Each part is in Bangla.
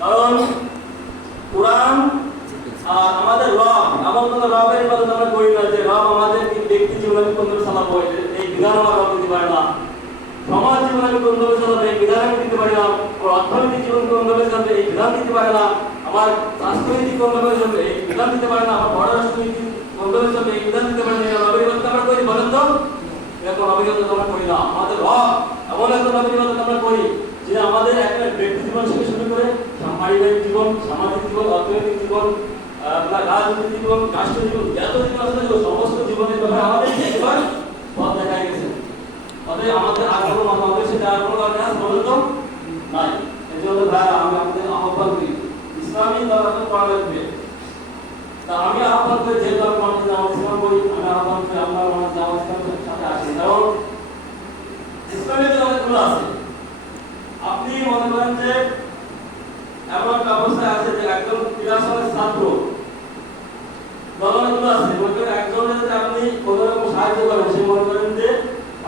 কারণ কোরআন আর আমাদের রব, এমন কোন রবের ইবাদত আমরা করি না যে রব আমাদের ব্যক্তি জীবনে কোন ধরনের সালাম হয় এই বিধান আমার রব দিতে পারে না। সমাজ জীবনে আমি কোন ধরনের সালাম, এই বিধান আমি দিতে পারি না। আমার অর্থনৈতিক জীবন কোন ধরনের সালাম, এই বিধান দিতে পারে না। আমার স্বাস্থ্যনীতি কোন ধরনের সালাম, এই বিধান দিতে পারে না। আমার পররাষ্ট্রনীতি কোন ধরনের সালাম, এই বিধান দিতে পারে না। রবের ইবাদত আমরা করি, বলেন তো? এরকম অভিজ্ঞতা আমরা করি না। আমাদের রব এমন একটা রবের ইবাদত আমরা করি যে আমাদের একটা ব্যক্তি জীবন করে পারিবারিক জীবন, সামাজিক জীবন, অর্থনৈতিক জীবন রাজনৈতিক জীবন রাষ্ট্র জীবন যত জীবন আছে সমস্ত জীবনের ব্যাপারে আমাদের এবার পথ দেখা গেছে। অতএব আমাদের আর কোনো আমাদের সেটা আর কোনো দরকার আছে নাই। এই জন্য ভাই, আমি আপনাদের আহ্বান করি, ইসলামী দরকার করা লাগবে। তা আমি আহ্বান করি, যেহেতু আমি মানুষ জামাত ইসলাম করি আমি আহ্বান করি আপনার মানুষ জামাত ইসলামের সাথে আসেন কারণ ইসলামী যে অনেকগুলো আছে। আপনি মনে করেন যে এমন একটা আছে যে একজন ক্রীড়াশালের ছাত্র। দলগুলো আছে মনে করেন একজনের যদি আপনি কোনো রকম সাহায্য করেন সে মনে করেন যে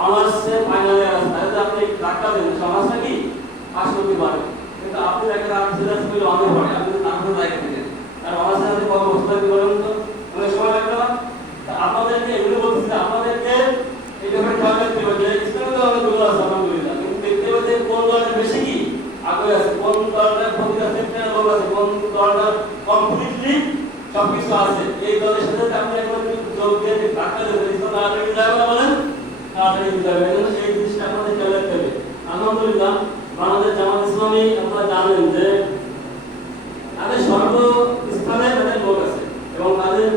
অনার্সে ফাইনালে আছে তাহলে আপনি ধাক্কা দেন সে কি? পাস করতে পারে। কিন্তু আপনি দেখেন আপনি সিলেবাস করলে অনেক পড়ে আপনি যদি তার উপরে জায়গা দিলেন। আর অনার্সে আপনি কত লাগবে বলেন তো? অনেক সময় লাগবে না এগুলো বলতেছি না, আপনাদেরকে এই ব্যাপারে খেয়াল রাখতে হবে যে ইসলামী দলগুলো আছে আলহামদুলিল্লাহ কিন্তু দেখতে হবে যে কোন দলের বেশি কি আগে আছে কোন দলটার প্রতিটা সেক্টরে লোক আছে কোন দলটার সবকিছু আছে। এই দলের সাথে আপনি একবার যোগ দিয়ে ধাক্কা দেবেন ইসলাম তাড়াতাড়ি যাবে বলেন? তাড়াতাড়ি যাবে। এই জিনিসটা আমাদের খেয়াল রাখতে হবে। আলহামদুলিল্লাহ, বাংলাদেশ জামাত ইসলামী আপনারা জানেন যে তাদের সর্বস্থানে তাদের লোক আছে এবং তাদের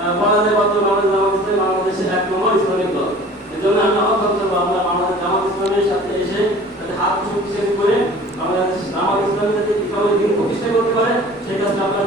আহ, বলা যায় মাত্র বাংলাদেশ জামাত ইসলামী বাংলাদেশের এক নম্বর ইসলামিক দল এই জন্য আমি আহ্বান করব আমরা বাংলাদেশ জামাত ইসলামের সাথে এসে তাদের হাত শক্তিশালী করে বাংলাদেশ জামাত ইসলামী যাতে কীভাবে দিন প্রতিষ্ঠা করতে পারে সেই কাজটা আপনারা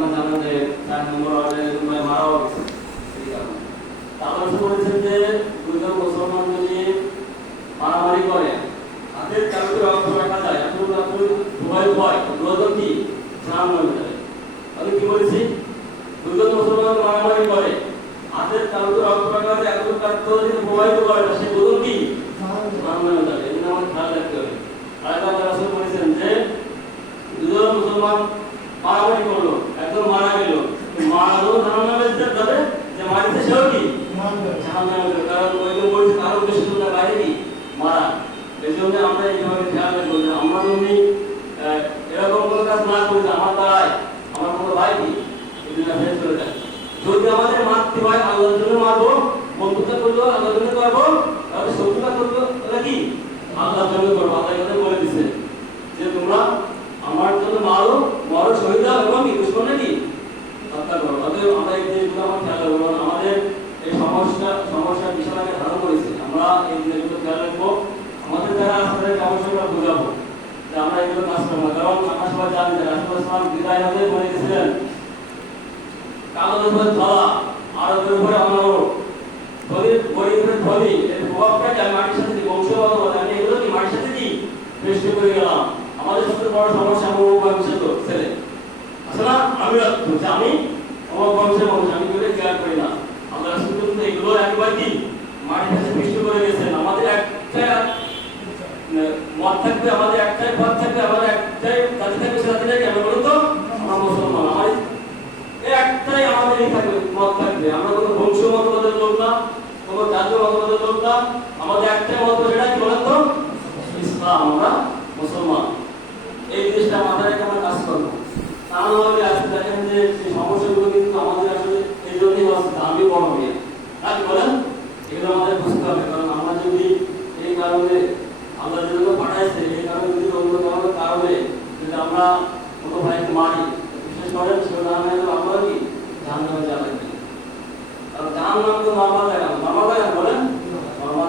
আপনারা জানেন যে চার নম্বর ওয়ার্ডে ভাই মারাও গেছে। তারপর সে বলেছেন যে দুজন মুসলমান যদি মারামারি করে তাদের কারোকে রক্ত রাখা যায়। এখন আপনি ভয় ভয় দুজন কি? হয়ে যায় আমি কি বলেছি? দুজন মুসলমান মারামারি করে হাতের কারোকে রক্ত রাখা যায়। এখন তার তো যদি প্রবাহিত করে না, সে দুজন কি? জান হয়ে যাবে জন্য আমার খেয়াল রাখতে হবে। আর একবার রাসূল বলেছেন যে দুজন মুসলমান মারামারি করল। একজন মারা গেল। মারানো জাহান্নামে যাবে যে মারিতে সেও কি? কারণ ওই যে বলছে, কারও বেশি তোমরা বাইরে মারা। এই জন্য আমরা এইভাবে খেয়াল রাখব যে আমরা যদি এরকম কোনো কাজ না করি আমার দ্বারায় আমার কোনো ভাই কি? এই দুনিয়া ফেরত চলে যায়। যদি আমাদের মারতে হয় আল্লাহর জন্য মারবো বন্ধুতা করব, আল্লাহর জন্য করব, তাহলে শত্রুতা তাহলে কি? আল্লাহর জন্য করব, আল্লাহ বলে দিছে যে তোমরা আমার জন্য মারো মরো শহীদ হও এবং কি দুশ্মনে কি হত্যা করো অতএব আমরা এই জিনিসগুলো আমার খেয়াল রাখব কারণ আমাদের এই সমস্যা সমস্যার বিশাল আকারে ধারণ করেছে আমরা এই জিনিসগুলো খেয়াল রাখব আমাদের বলে আমি আমি আমাদের সবচেয়ে বড় সমস্যা, আমার বংশের ছেলে। আসলে আমি আমি আমার আমি এগুলো কেয়ার করি না আল্লাহ রাসূল কিন্তু এগুলো একবার কি মাটির সাথে বেশি করে গেছেন আমাদের একটা মত থাকবে আমাদের একটাই পথ থাকবে আমাদের একটাই জাতি থাকবে সে জাতিটা কি আমরা বলুন তো আমরা মুসলমান আমার এই একটাই আমাদের এই থাকবে মত থাকবে আমরা কোনো বংশ মতবাদের লোক না কোনো জাতীয় মতবাদের লোক না আমাদের একটাই মত সেটা কি বলেন তো ইসলাম, আমরা মুসলমান। এই জিনিসটা মাথায় রেখে কাজ করব। তাহলে আজকে দেখেন যে সমস্যাগুলো কিন্তু আমাদের আসলে এই জন্যই হচ্ছে দামি বড় হয়ে আর কি বলেন? এগুলো আমাদের বুঝতে হবে, কারণ আমরা যদি এই কারণে আল্লাহ যেগুলো পাঠাইছে, এই কারণে যদি অন্য কারণে কারণে যদি আমরা কোনো ভাইকে মারি, বিশেষ করে সেটা আমি আমরা কি? জাহান নামে যাবে কারণ নাম তো নর্মাল জায়গা না নর্মাল জায়গা না, বলেন নর্মাল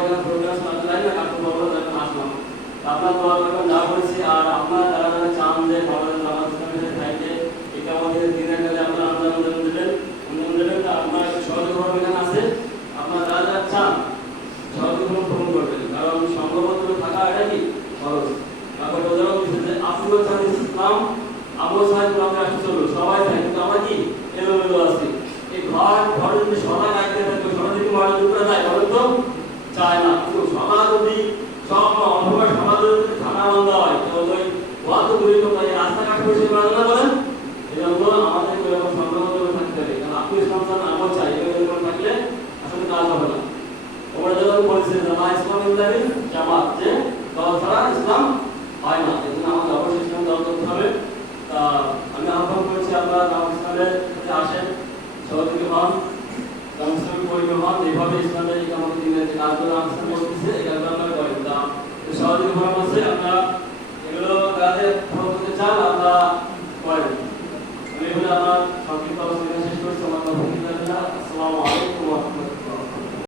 আপনার দোয়া করবেন যা বলছি, আর আপনারা যারা যারা চান যে বড়দের নামাজ খাইতে, এটা আমাদের দিনের কালে আপনারা আন্দোলন দিলেন আন্দোলন দিলেন, আপনার সহযোগ এখানে আছে। আপনারা যারা যারা চান, সহযোগ গ্রহণ করবেন। কারণ সংঘবদ্ধ থাকা এটা কি? খরচ তারপর কিছু যে আফুল ইসলাম, আবু সাহেব আমরা আসতে চলো সবাই থাকে, কিন্তু আমরা কি? এলোমেলো আছি। এই ঘর ঘর যদি সদা গাইতে থাকবে। সদা যদি মারা দুপুরে যায় তো, চায় না। কিন্তু সদা যদি সব অন্ধকার নয় তো ওই ওয়াদ দূরে কোথায় রাস্তাঘাট যাবে না বলেন, এই জন্য আমাদের এরকম সংগ্রাম করে থাকতে হবে। কারণ আপনি ইসলাম চান আমল চাই এরকম থাকলে আসলে কাজ হবে না। ওরা যখন বলছে জামা ইসলাম ইন্দারি জামাত, যে দল ইসলাম